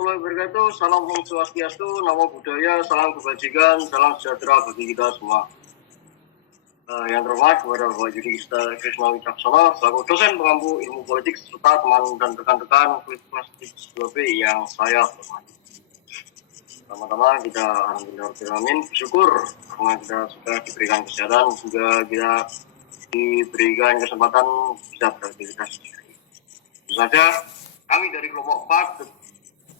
warahmatullahi wabarakatuh. Salam Om Swastiastu, Namo Buddhaya, salam kebajikan, salam sejahtera bagi kita semua. Yang terhormat kepada Bapak Yudi Krisna Wicaksono selaku dosen pengampu ilmu politik serta teman dan rekan-rekan kelas 2B yang saya hormati. Pertama-tama kita alhamdulillah bersyukur karena kita sudah diberikan kesehatan, juga kita diberikan kesempatan bisa beraktivitas. Tentu saja kami dari kelompok 4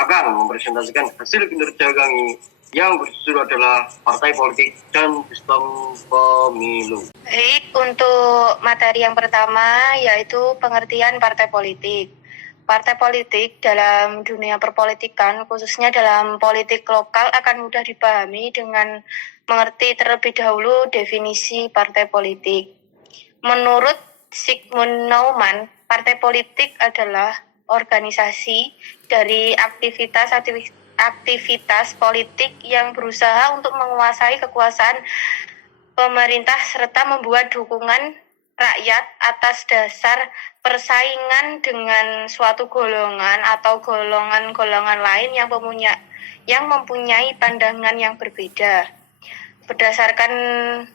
akan mempresentasikan hasil kinerja kami yang berjudul adalah Partai Politik dan Sistem Pemilu. Baik, untuk materi yang pertama yaitu pengertian partai politik. Partai politik dalam dunia perpolitikan, khususnya dalam politik lokal, akan mudah dipahami dengan mengerti terlebih dahulu definisi partai politik. Menurut Zygmunt Naumann, partai politik adalah organisasi dari aktivitas politik yang berusaha untuk menguasai kekuasaan pemerintah serta membuat dukungan rakyat atas dasar persaingan dengan suatu golongan atau golongan-golongan lain yang mempunyai pandangan yang berbeda. Berdasarkan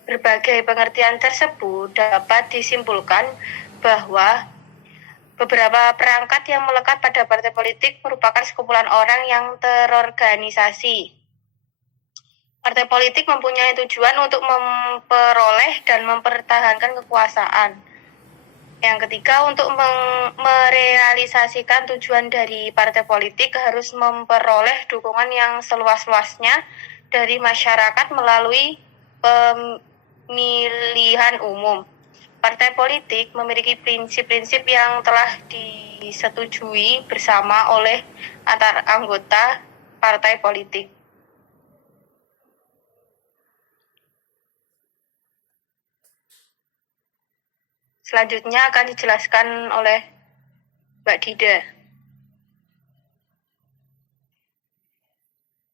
berbagai pengertian tersebut, dapat disimpulkan bahwa beberapa perangkat yang melekat pada partai politik merupakan sekumpulan orang yang terorganisasi. Partai politik mempunyai tujuan untuk memperoleh dan mempertahankan kekuasaan. Yang ketiga, untuk merealisasikan tujuan dari partai politik harus memperoleh dukungan yang seluas-luasnya dari masyarakat melalui pemilihan umum. Partai politik memiliki prinsip-prinsip yang telah disetujui bersama oleh antar anggota partai politik. Selanjutnya akan dijelaskan oleh Mbak Dida.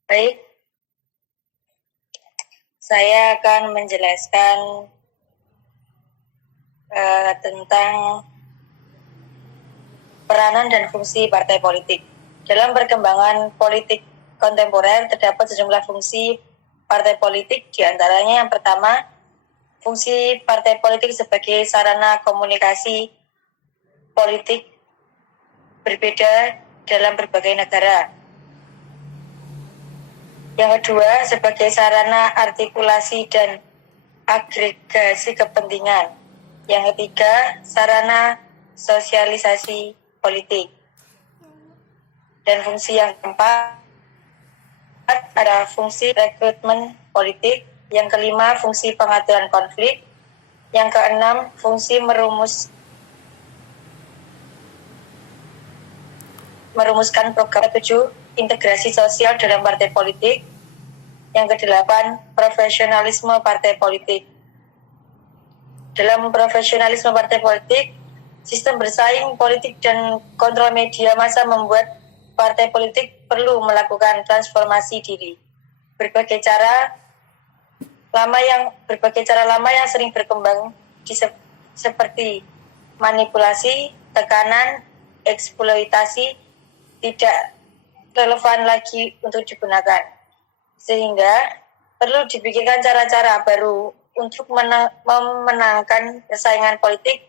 Baik, saya akan menjelaskan tentang peranan dan fungsi partai politik. Dalam perkembangan politik kontemporer terdapat sejumlah fungsi partai politik, diantaranya yang pertama, fungsi partai politik sebagai sarana komunikasi politik berbeda dalam berbagai negara. Yang kedua, sebagai sarana artikulasi dan agregasi kepentingan. Yang ketiga, sarana sosialisasi politik. Dan fungsi yang keempat ada fungsi rekrutmen politik. Yang kelima, fungsi pengaturan konflik. Yang keenam, fungsi merumuskan program. Ketujuh, integrasi sosial dalam partai politik. Yang kedelapan, profesionalisme partai politik. Dalam profesionalisme partai politik, sistem bersaing politik dan kontrol media massa membuat partai politik perlu melakukan transformasi diri. Berbagai cara lama yang sering berkembang seperti manipulasi, tekanan, eksploitasi tidak relevan lagi untuk digunakan. Sehingga perlu dipikirkan cara-cara baru untuk memenangkan persaingan politik.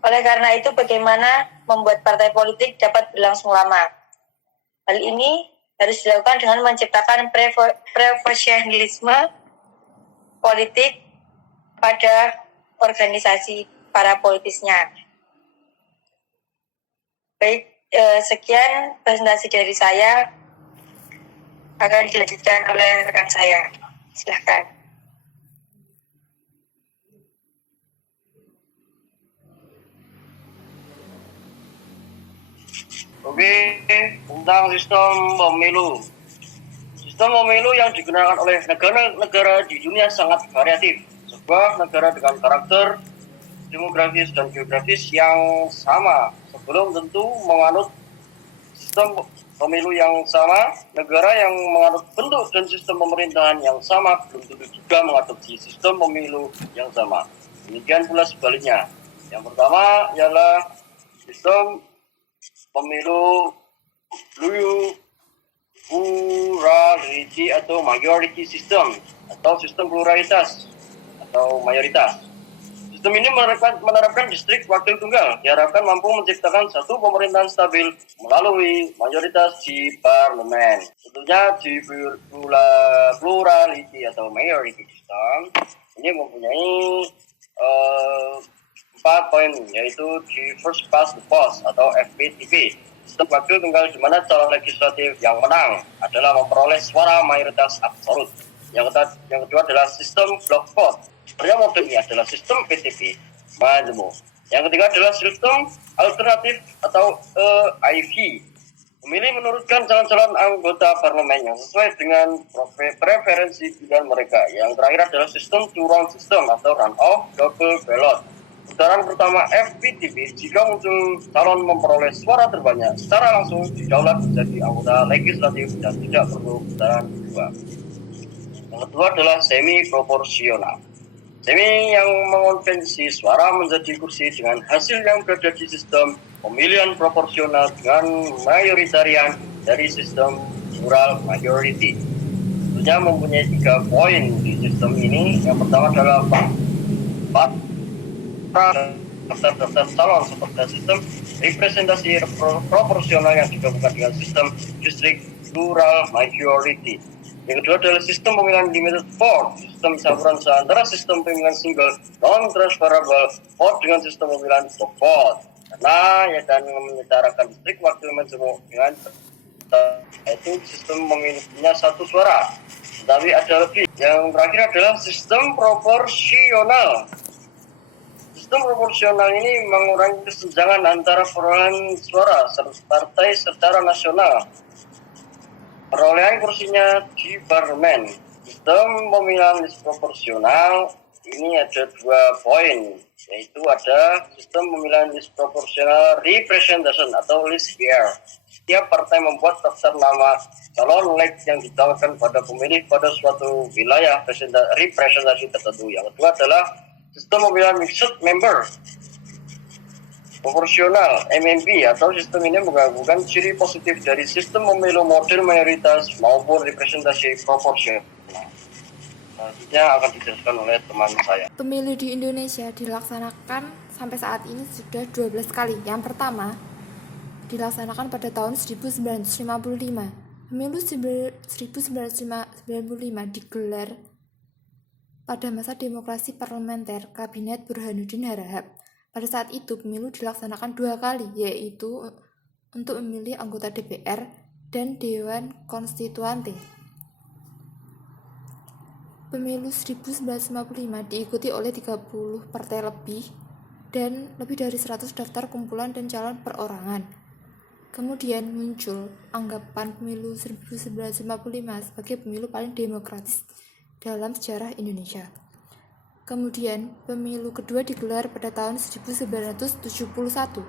Oleh karena itu, bagaimana membuat partai politik dapat berlangsung lama? Hal ini harus dilakukan dengan menciptakan profesionalisme politik pada organisasi para politisnya. Baik, sekian presentasi dari saya. Akan dilanjutkan oleh rekan saya. Silakan. Oke, tentang sistem pemilu. Sistem pemilu yang digunakan oleh negara-negara di dunia sangat variatif. Sebuah negara dengan karakter demografis dan geografis yang sama sebelum tentu menganut sistem pemilu yang sama. Negara yang menganut bentuk dan sistem pemerintahan yang sama belum tentu juga mengadopsi sistem pemilu yang sama. Demikian pula sebaliknya. Yang pertama ialah sistem pemilu plurality atau majority system atau sistem pluralitas atau mayoritas. Sistem ini menerapkan distrik wakil tunggal, diharapkan mampu menciptakan satu pemerintahan stabil melalui mayoritas di parlemen. Tentunya di plurality atau majority system ini mempunyai 4 poin, yaitu di first past the post atau FPTP. Sistem wakil tunggal di mana calon legislatif yang menang adalah memperoleh suara mayoritas absolut. Yang kedua adalah sistem block vote. Sebenarnya model ini adalah sistem PTP majemuk. Yang ketiga adalah sistem alternatif atau EIV. Pemilih menurunkan calon-calon anggota parlemen yang sesuai dengan preferensi pilihan mereka. Yang terakhir adalah sistem two-round system atau run-off double ballot. Putaran pertama FPTP, jika muncul calon memperoleh suara terbanyak secara langsung didaulat menjadi anggota legislatif dan tidak perlu putaran kedua. Yang kedua adalah semi proporsional. Semi yang mengonvensi suara menjadi kursi dengan hasil yang berada di sistem pemilihan proporsional dengan mayoritarian dari sistem plural majority. Tentunya mempunyai 3 poin di sistem ini. Yang pertama adalah daftar calon seperti sistem representasi proporsional yang digabungkan dengan sistem distrik plural majority. Yang kedua adalah sistem pemilihan limited vote, sistem campuran antara sistem pemilihan single non-transferable vote dengan sistem pemilihan block vote. Karena ya akan menyetarakan distrik wakil majemuk dengan yaitu sistem memilikinya 1 suara. Tapi ada lebih. Yang terakhir adalah sistem proporsional. Sistem proporsional ini mengurangi kesenjangan antara perolehan suara partai secara nasional. Perolehan kursinya di parlemen. Sistem pemilihan list proporsional ini ada 2 poin, yaitu ada sistem pemilihan list proporsional representation atau list PR. Setiap partai membuat daftar nama calon yang ditawarkan pada pemilih pada suatu wilayah representasi tertentu. Yang kedua adalah sistem pemilihan mixed member proporsional MMP atau sistem ini menggabungkan ciri positif dari sistem pemilu model mayoritas maupun representasi proporsional. Selanjutnya akan dijelaskan oleh teman saya. Pemilu di Indonesia dilaksanakan sampai saat ini sudah 12 kali. Yang pertama dilaksanakan pada tahun 1955. Pemilu 1955 digelar pada masa demokrasi parlementer Kabinet Burhanuddin Harahap. Pada saat itu pemilu dilaksanakan 2 kali, yaitu untuk memilih anggota DPR dan Dewan Konstituante. Pemilu 1955 diikuti oleh 30 partai lebih dan lebih dari 100 daftar kumpulan dan calon perorangan. Kemudian muncul anggapan pemilu 1955 sebagai pemilu paling demokratis dalam sejarah Indonesia. Kemudian, pemilu kedua digelar pada tahun 1971.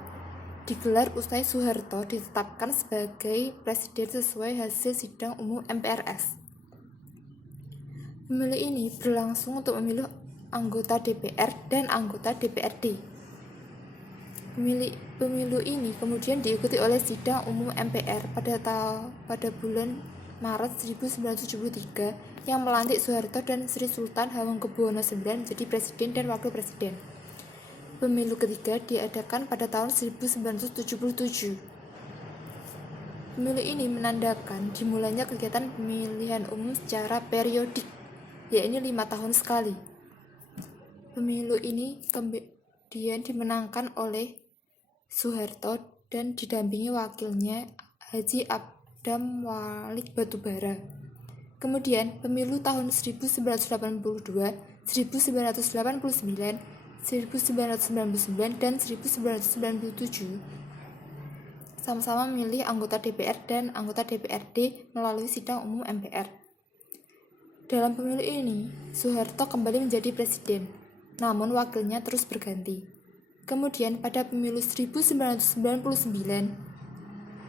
Digelar usai Soeharto ditetapkan sebagai presiden sesuai hasil sidang umum MPRS. Pemilu ini berlangsung untuk memilih anggota DPR dan anggota DPRD. Pemilu ini kemudian diikuti oleh sidang umum MPR pada bulan Maret 1973 yang melantik Soeharto dan Sri Sultan Hamengkubuwono IX menjadi presiden dan wakil presiden. Pemilu ketiga diadakan pada tahun 1977. Pemilu ini menandakan dimulainya kegiatan pemilihan umum secara periodik, yaitu 5 tahun sekali. Pemilu ini kemudian dimenangkan oleh Soeharto dan didampingi wakilnya Haji Abdam Walik Batubara. Kemudian pemilu tahun 1982, 1989, 1999, dan 1997 sama-sama memilih anggota DPR dan anggota DPRD melalui sidang umum MPR. Dalam pemilu ini, Soeharto kembali menjadi presiden, namun wakilnya terus berganti. Kemudian pada pemilu 1999,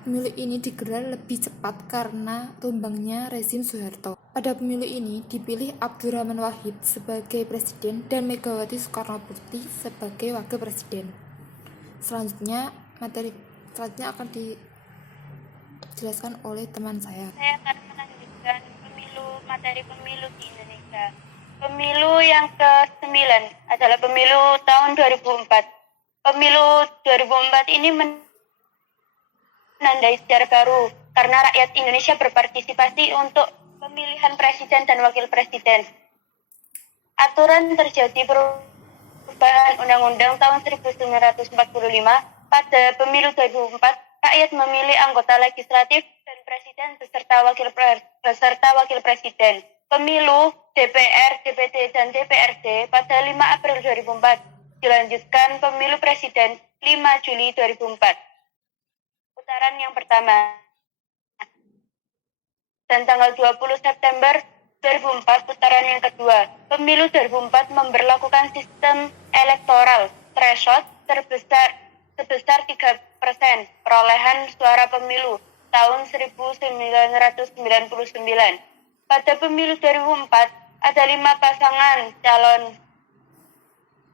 pemilu ini digelar lebih cepat karena tumbangnya rezim Soeharto. Pada pemilu ini dipilih Abdurrahman Wahid sebagai presiden dan Megawati Soekarnoputri sebagai wakil presiden. Selanjutnya akan dijelaskan oleh teman saya. Saya akan melanjutkan materi pemilu di Indonesia. Pemilu yang ke-9 adalah pemilu tahun 2004. Pemilu 2004 ini menandai sejarah baru karena rakyat Indonesia berpartisipasi untuk pemilihan presiden dan wakil presiden. Aturan terjadi perubahan Undang-Undang tahun 1945 pada pemilu 2004. Rakyat memilih anggota legislatif dan presiden beserta wakil presiden. Pemilu DPR, DPD, dan DPRD pada 5 April 2004. Dilanjutkan pemilu presiden 5 Juli 2004. Putaran yang pertama. Dan tanggal 20 September 2004 putaran yang kedua. Pemilu 2004 memberlakukan sistem elektoral threshold sebesar 3% perolehan suara pemilu tahun 1999. Pada pemilu 2004 ada 5 pasangan calon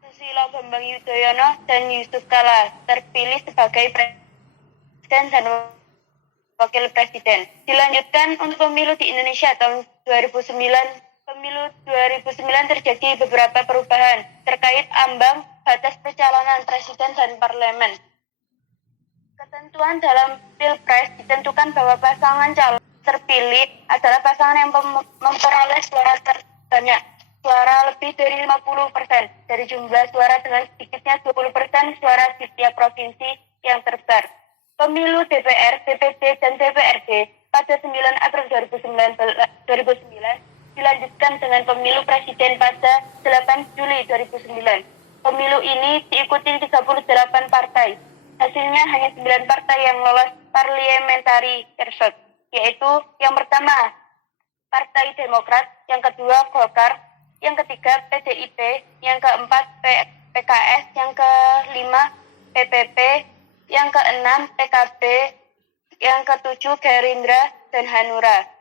Susilo Bambang Yudhoyono dan Yusuf Kala terpilih sebagai presiden dan wakil presiden. Dilanjutkan untuk pemilu di Indonesia tahun 2009. Pemilu 2009 terjadi beberapa perubahan terkait ambang batas pencalonan presiden dan parlemen. Ketentuan dalam Pilpres ditentukan bahwa pasangan calon terpilih adalah pasangan yang memperoleh suara terbanyak, suara lebih dari 50% dari jumlah suara dengan sedikitnya 20% suara di setiap provinsi yang tersebar. Pemilu DPR, DPD, dan DPRD pada 9 April 2009 dilanjutkan dengan pemilu presiden pada 8 Juli 2009. Pemilu ini diikuti 38 partai. Hasilnya hanya 9 partai yang lolos parliamentary threshold, yaitu yang pertama Partai Demokrat, yang kedua Golkar, yang ketiga PDIP, yang keempat PKS, yang kelima PPP, yang keenam PKB, yang ketujuh Gerindra dan Hanura.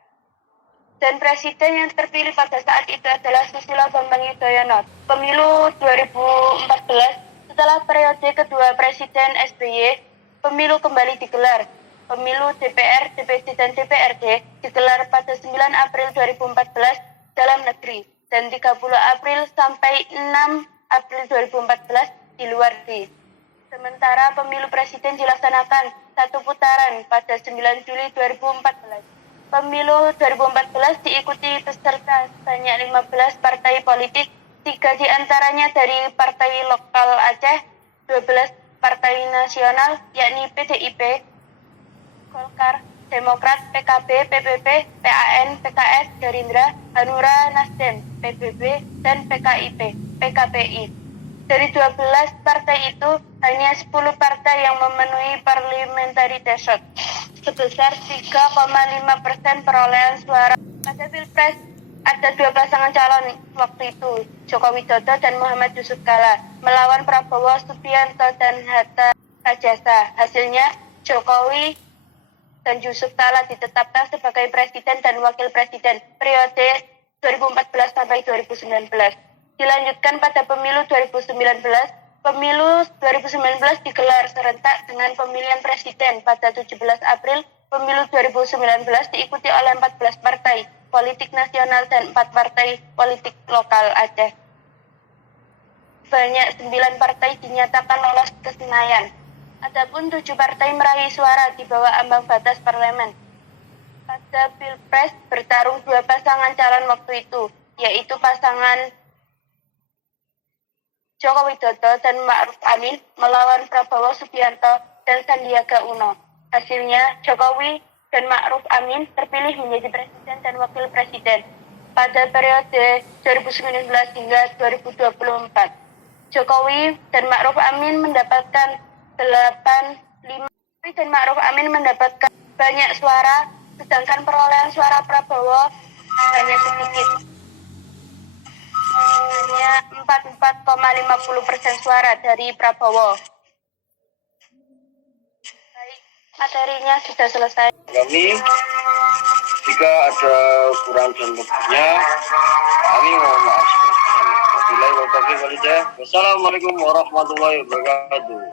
Dan presiden yang terpilih pada saat itu adalah Susilo Bambang Yudhoyono. Pemilu 2014 setelah periode kedua Presiden SBY, pemilu kembali digelar. Pemilu DPR, DPD, dan DPRD digelar pada 9 April 2014 dalam negeri dan 30 April sampai 6 April 2014 di luar negeri. Sementara pemilu presiden dilaksanakan satu putaran pada 9 Juli 2014. Pemilu 2014 diikuti peserta sebanyak 15 partai politik, 3 diantaranya dari partai lokal Aceh, 12 partai nasional yakni PDIP, Golkar, Demokrat, PKB, PPP, PAN, PKS, Gerindra, Hanura, Nasdem, PBB, dan PKI. Dari 12 partai itu, hanya 10 partai yang memenuhi parliamentary threshold, sebesar 3,5% perolehan suara. Pada Pilpres, ada 2 pasangan calon waktu itu, Joko Widodo dan Muhammad Yusuf Kala, melawan Prabowo Subianto dan Hatta Rajasa. Hasilnya, Jokowi dan Yusuf Kala ditetapkan sebagai presiden dan wakil presiden periode 2014 sampai 2019. Dilanjutkan pada pemilu 2019. Pemilu 2019 digelar serentak dengan pemilihan presiden pada 17 April. Pemilu 2019 diikuti oleh 14 partai politik nasional dan 4 partai politik lokal Aceh. Banyak 9 partai dinyatakan lolos ke Senayan. Adapun 7 partai meraih suara di bawah ambang batas parlemen. Pada Pilpres bertarung 2 pasangan calon waktu itu, yaitu pasangan Joko Widodo dan Ma'ruf Amin melawan Prabowo Subianto dan Sandiaga Uno. Hasilnya, Jokowi dan Ma'ruf Amin terpilih menjadi presiden dan wakil presiden pada periode 2019 hingga 2024. Jokowi dan Ma'ruf Amin mendapatkan 85 dan Ma'ruf Amin mendapatkan banyak suara, sedangkan perolehan suara Prabowo hanya sedikit. Hanya 44,50% suara dari Prabowo. Baik, materinya sudah selesai. Kami, jika ada kurang dan lebihnya, kami mohon maaf sebesar-besarnya. Wassalamualaikum warahmatullahi wabarakatuh.